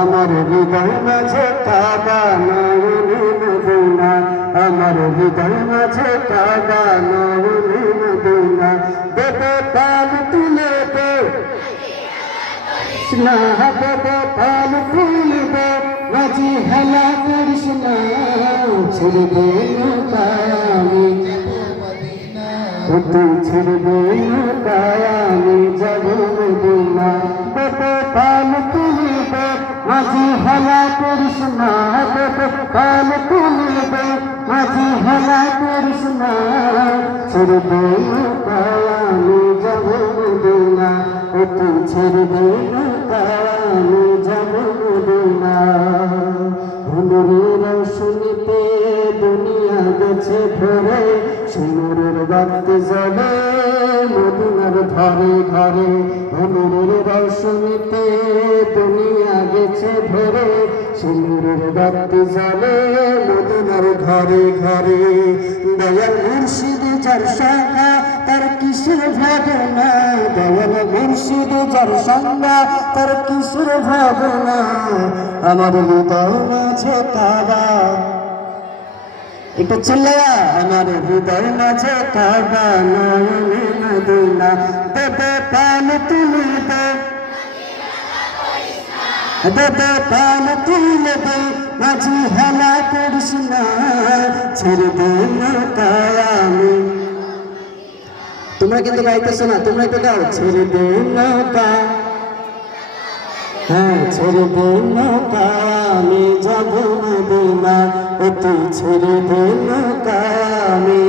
আমার হৃদয় মাঝে কাবা নয়নে মদিনা, আমার হৃদয় মাঝে কাবা নয়নে মদিনা। দেবে পাল তুলে দে না, দেবে পাল তুলে দে, মাঝি হেলা করিস না, ছেড়ে আমি তুই ছেড়ে আমি যাব মদিনা। দেবে পাল তুলে দে, মাঝি হেলা করিস না, দেবে পাল তুলে দে, মাঝি হেলা করিস না, ছেড়ে আমি যাব মদিনা। তুই ছেড়ে আমি যাব মদিনা। হুজুরের রওশনীতে দুনিয়া গেছে ভরে, শিমুরের বাতি জ্বলে মদিনার ঘরে ঘরে। হুজুরের রওশনীতে দুনিয়া গেছে ভরে, শিমুরের বাতি জ্বলে মদিনার ঘরে ঘরে। দয়াল মুর্শিদ যার সংজ্ঞা তার কিসের ভাবনা, দয়াল মুর্শিদ যার সংজ্ঞা তার কিসের ভাবনা। আমার হৃদয় মাঝে কাবা, একটু চলে আমার হৃদয় মাঝে কাবা নয়নে মদিনা। দেবে পাল তুলে দে, দেবে পাল তুলে দে, মাঝি হেলা করিস না, ছেড়ে দে আমি। তোমরা কিন্তু গাইতেছো না, তোমরা একটু গাও। ছেড়ে দে নৌকা, হ্যাঁ ছেড়ে দে নৌকা, আমি যাব মদিনা। তুই ছেড়ে দে নৌকা আমি